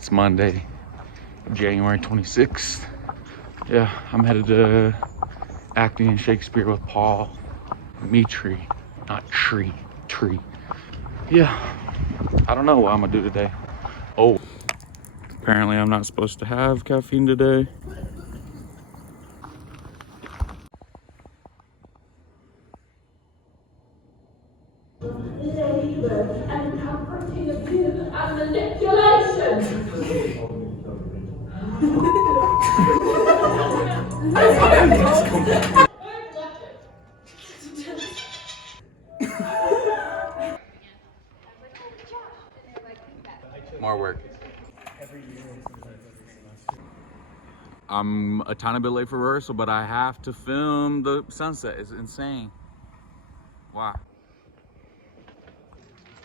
It's Monday, January 26th. Yeah, I'm headed to acting in Shakespeare with Paul Mitri, not tree. Yeah, I don't know what I'm gonna do today. Oh, apparently I'm not supposed to have caffeine today. Labor and comforting abuse and manipulation. More work. I'm a tiny bit late for rehearsal, but I have to film the sunset. It's insane. Why?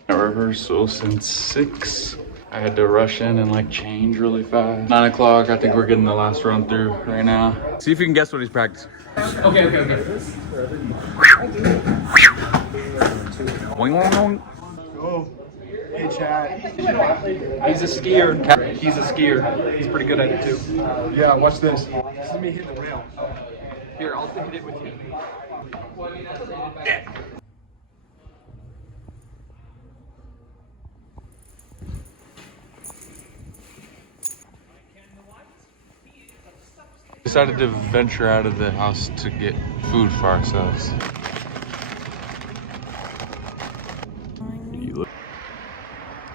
At rehearsal since 6. I had to rush in and like change really fast. 9 o'clock, I think we're getting the last run through right now. See if you can guess what he's practicing. Okay. Oh, hey Chad. He's a skier. He's pretty good at it too. Yeah, watch this. This is me hitting the rail. Here, I'll hit it with you. Decided to venture out of the house to get food for ourselves.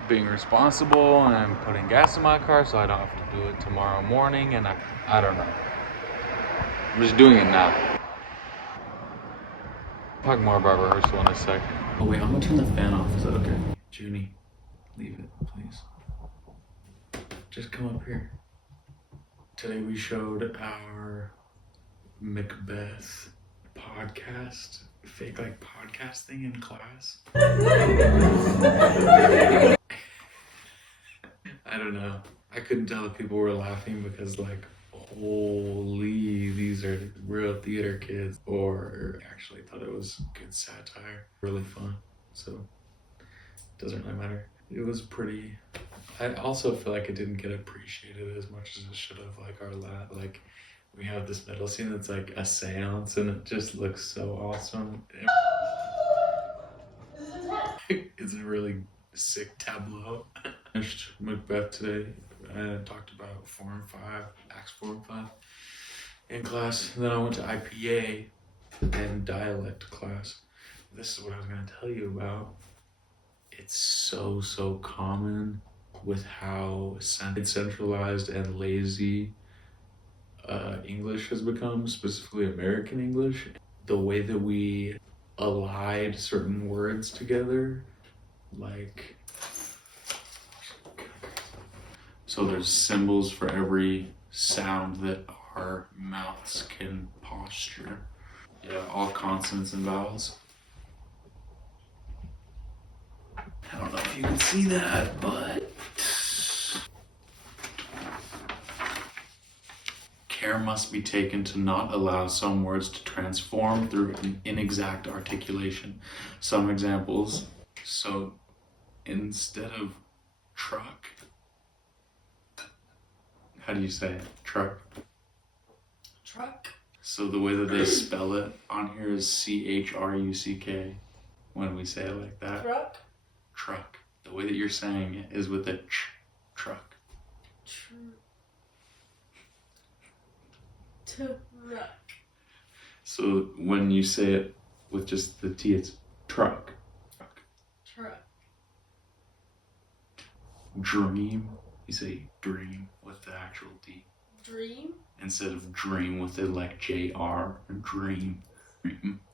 Being responsible and putting gas in my car so I don't have to do it tomorrow morning, and I don't know. I'm just doing it now. Talk more about rehearsal in a second. Oh wait, I'm gonna turn the fan off. Is that okay? Junie, leave it, please. Just come up here. Today we showed our Macbeth podcast, fake like podcast thing in class. I don't know. I couldn't tell if people were laughing because like, holy, these are real theater kids, or actually thought it was good satire, really fun. So it doesn't really matter. It was pretty. I also feel like it didn't get appreciated as much as it should have. Like our lab, like we have this middle scene that's like a seance, and it just looks so awesome. It's a really sick tableau. Finished Macbeth today. I talked about 4 and 5, Acts 4 and 5 in class. And then I went to IPA and dialect class. This is what I was going to tell you about. It's so common with how centralized and lazy English has become, specifically American English. The way that we allied certain words together, like, so there's symbols for every sound that our mouths can posture. Yeah, all consonants and vowels. I don't know if you can see that, but care must be taken to not allow some words to transform through an inexact articulation. Some examples. So instead of truck, how do you say it? Truck. So the way that they spell it on here is CHRUCK when we say it like that. Truck. The way that you're saying it is with a truck. Truck. So when you say it with just the T, it's truck. Dream, you say dream with the actual D. Dream? Instead of dream with it like JR, dream.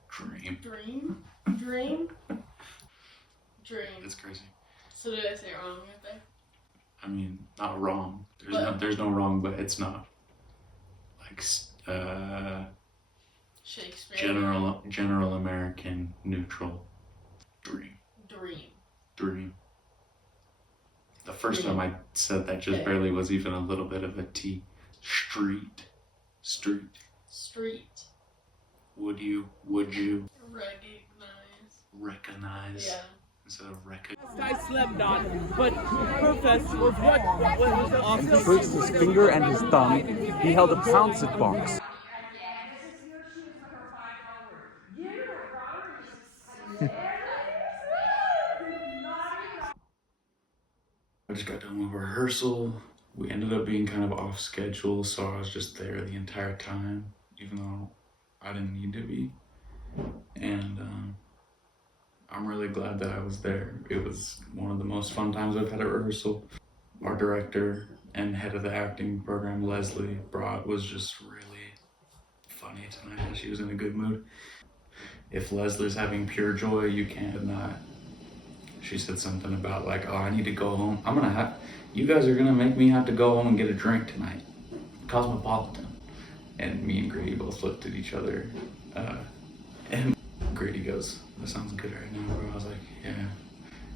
Dream? It's crazy. So did I say it wrong, I think? I mean, not wrong. There's no wrong, but it's not. Like, Shakespeare. General American neutral. Dream. The first time I said that just barely was even a little bit of a T. Street. Would you? Recognize. Recognize. Yeah. instead of record. I slept on, but purpose was what was And first his finger and his thumb, he held a pouncet box. I just got done with rehearsal. We ended up being kind of off schedule, so I was just there the entire time, even though I didn't need to be. And I'm really glad that I was there. It was one of the most fun times I've had at rehearsal. Our director and head of the acting program, Leslie, was just really funny tonight. She was in a good mood. If Leslie's having pure joy, you can't deny it. She said something about like, oh, I need to go home. You guys are gonna make me have to go home and get a drink tonight. Cosmopolitan. And me and Grady both looked at each other. And Grady goes, that sounds good right now, bro. I was like, yeah.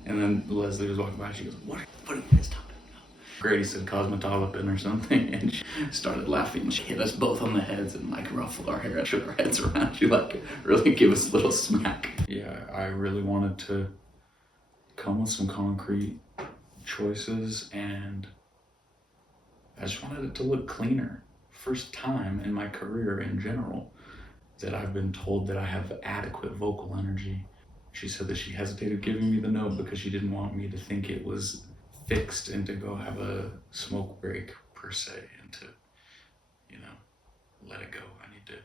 And then Leslie was walking by, she goes, what are you guys talking about? Grady said Cosmopolitan or something, and she started laughing. She hit us both on the heads and like ruffled our hair and shook our heads around. She like really gave us a little smack. Yeah, I really wanted to come with some concrete choices, and I just wanted it to look cleaner. First time in my career in general that I've been told that I have adequate vocal energy. She said that she hesitated giving me the note because she didn't want me to think it was fixed and to go have a smoke break per se, and to, let it go. I need to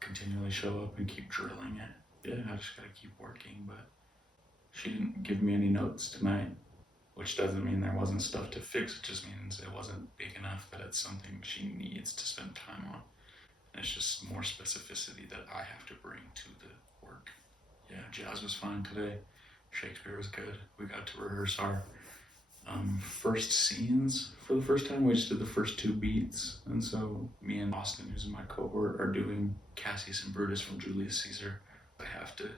continually show up and keep drilling it. Yeah, I just gotta keep working, but she didn't give me any notes tonight, which doesn't mean there wasn't stuff to fix. It just means it wasn't big enough that it's something she needs to spend time on. And it's just more specificity that I have to bring to the work. Yeah, jazz was fine today. Shakespeare was good. We got to rehearse our first scenes for the first time. We just did the first 2 beats. And so me and Austin, who's in my cohort, are doing Cassius and Brutus from Julius Caesar. I have to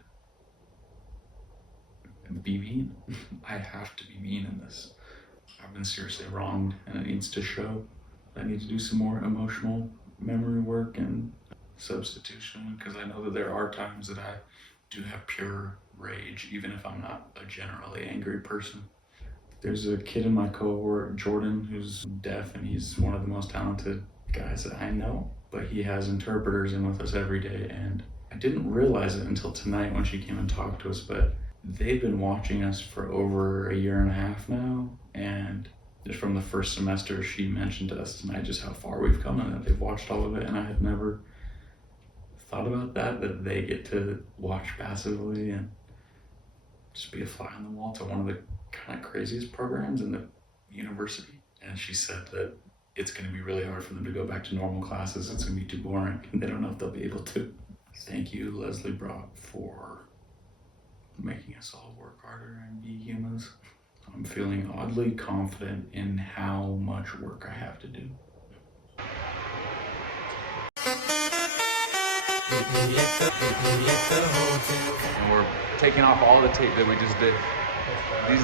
be mean. I have to be mean in this. I've been seriously wronged and it needs to show. I need to do some more emotional memory work and substitution, because I know that there are times that I do have pure rage, even if I'm not a generally angry person. There's a kid in my cohort, Jordan, who's deaf, and he's one of the most talented guys that I know, but he has interpreters in with us every day, and I didn't realize it until tonight when she came and talked to us, but they've been watching us for over a year and a half now, and just from the first semester, she mentioned to us tonight just how far we've come and that they've watched all of it, and I had never thought about that they get to watch passively and just be a fly on the wall to one of the kind of craziest programs in the university. And she said that it's going to be really hard for them to go back to normal classes. It's going to be too boring, and they don't know if they'll be able to. Thank you, Leslie Brock, for making us all work harder and be humans. I'm feeling oddly confident in how much work I have to do. And we're taking off all the tape that we just did.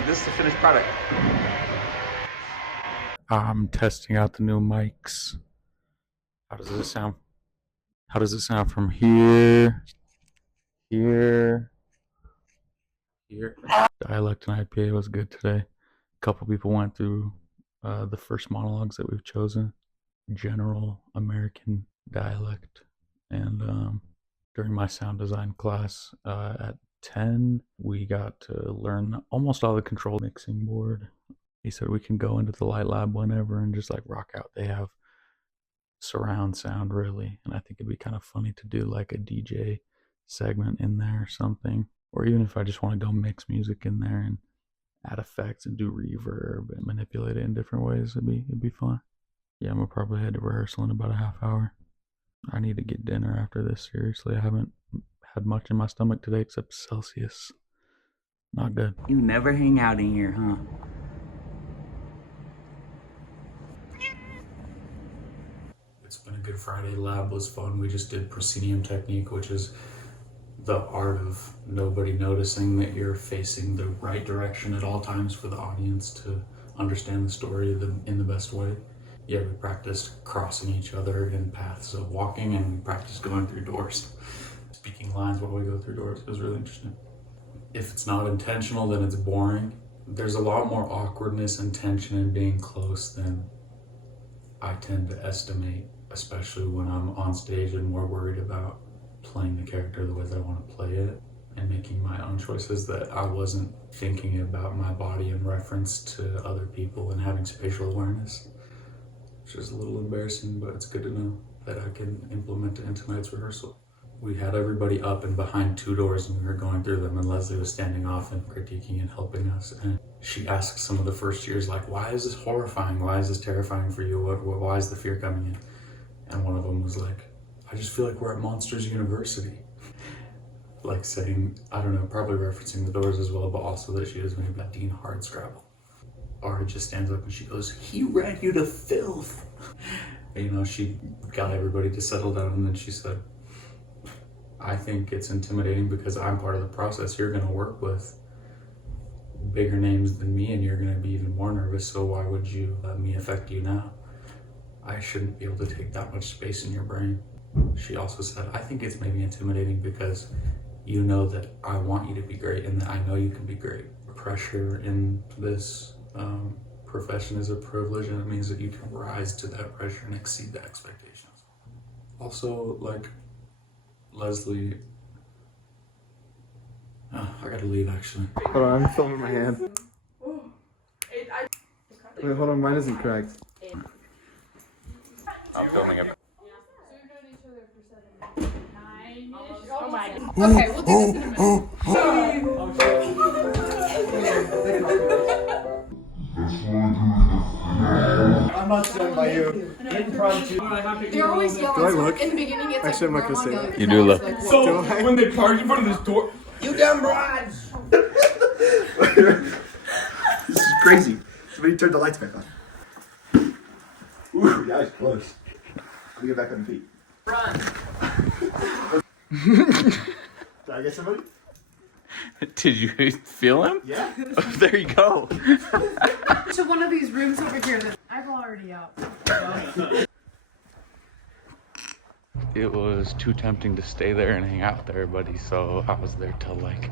This is the finished product. I'm testing out the new mics. How does it sound? How does it sound from here? Here. Dialect and IPA was good today. A couple people went through the first monologues that we've chosen. General American dialect. And during my sound design class at 10, we got to learn almost all the control mixing board. He said we can go into the light lab whenever and just like rock out. They have surround sound really, and I think it'd be kind of funny to do like a DJ segment in there or something, or even if I just want to go mix music in there and add effects and do reverb and manipulate it in different ways, it'd be fun. Yeah, I'm gonna probably head to rehearsal in about a half hour. I need to get dinner after this, seriously. I haven't had much in my stomach today except Celsius. Not good. You never hang out in here, huh? It's been a good Friday. Lab was fun. We just did proscenium technique, which is the art of nobody noticing that you're facing the right direction at all times for the audience to understand the story in the best way. Yeah, we practiced crossing each other in paths of walking, and we practiced going through doors, speaking lines while we go through doors. It was really interesting. if it's not intentional, then it's boring. There's a lot more awkwardness and tension in being close than I tend to estimate, especially when I'm on stage and more worried about playing the character the way that I want to play it and making my own choices, that I wasn't thinking about my body in reference to other people and having spatial awareness, which is a little embarrassing, but it's good to know that I can implement it into tonight's rehearsal. We had everybody up and behind 2 doors and we were going through them, and Leslie was standing off and critiquing and helping us. And she asked some of the first years, like, why is this horrifying? Why is this terrifying for you? Why is the fear coming in? And one of them was like, I just feel like we're at Monsters University. Like saying, I don't know, probably referencing The Doors as well, but also that she was maybe Dean Hardscrabble. Ari just stands up and she goes, he read you to filth. You know, she got everybody to settle down, and then she said, I think it's intimidating because I'm part of the process. You're gonna work with bigger names than me and you're gonna be even more nervous, so why would you let me affect you now? I shouldn't be able to take that much space in your brain. She also said, I think it's maybe intimidating because you know that I want you to be great and that I know you can be great. Pressure in this profession is a privilege, and it means that you can rise to that pressure and exceed the expectations. Also, like, Leslie, I gotta leave actually. Hold on, I'm filming my hand. Wait, hold on, mine isn't correct. I'm filming it. Oh my god. Okay, we'll do this in a minute. I'm not standing by you. Impromptu. They're always Do I yelling. look? In the beginning, it's Actually, I'm like not gonna say grandma that. You do look. yelling. So, when they parked in front of this door, You dumb broads! This is crazy. Somebody turned the lights back on. Ooh, that was close. Let me get back on the feet. Run! Did I get somebody? Did you feel him? Yeah. There you go. To one of these rooms over here that I'm already out. It was too tempting to stay there and hang out with everybody, so I was there till like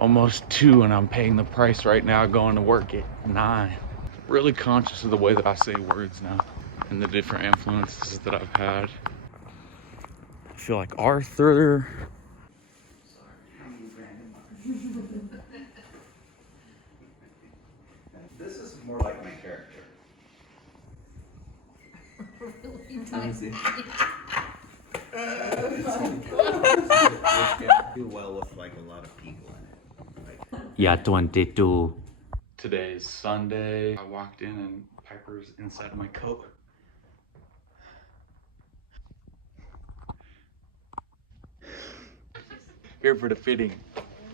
almost 2, and I'm paying the price right now going to work at 9. Really conscious of the way that I say words now and the different influences that I've had. I feel like Arthur. This is more like my character. Do well with like a lot of people in it. Yeah, 22. Today's Sunday. I walked in and Piper's inside of my coat. Here for the fitting.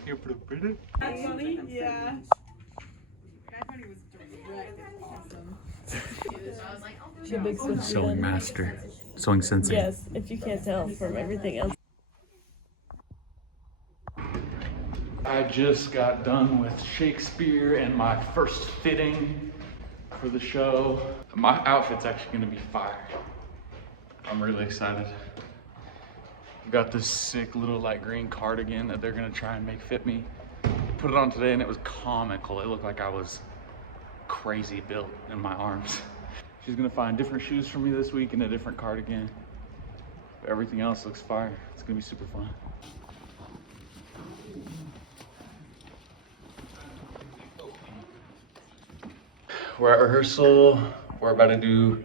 Here for the fitting. That's funny? Yeah. I thought he was direct. Awesome. She's a big Swiftie Sewing then. master. Sewing sensei. Yes, if you can't tell from everything else. I just got done with Shakespeare and my first fitting for the show. My outfit's actually gonna be fire. I'm really excited. I've got this sick little light green cardigan that they're gonna try and make fit me. Put it on today and it was comical. It looked like I was crazy built in my arms. She's gonna find different shoes for me this week and a different cardigan. But everything else looks fire. It's gonna be super fun. We're at rehearsal. We're about to do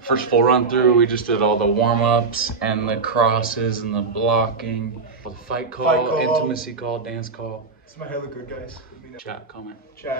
first full run through. We just did all the warm-ups and the crosses and the blocking. The fight call, Fight call. intimacy call, dance call. does my hair look good, guys? Let me know. Chat, comment. Chat.